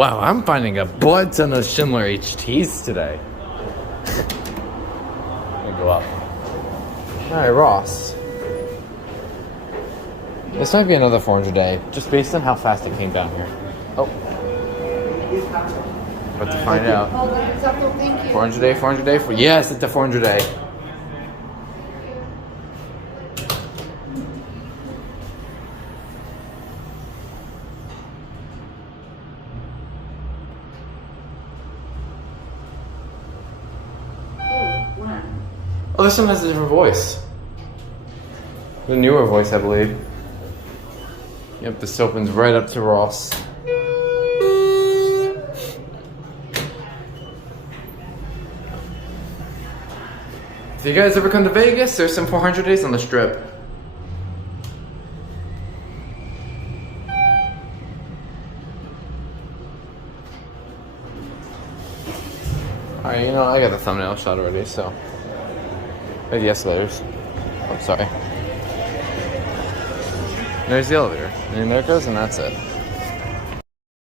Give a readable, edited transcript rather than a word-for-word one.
Wow, I'm finding a butt ton of Schindler HTs today. Let me go up. Alright, Ross. This might be another 400 day, just based on how fast it came down here. Oh. About to find out. 400 day, 400 day. Yes, it's a 400 day. Oh, this one has a different voice. The newer voice, I believe. Yep, this opens right up to Ross. If you guys ever come to Vegas, there's some 400 days on the Strip. Alright, you know, I got the thumbnail shot already, so. There's the escalators. Oh, sorry. There's the elevator. And there it goes, and that's it.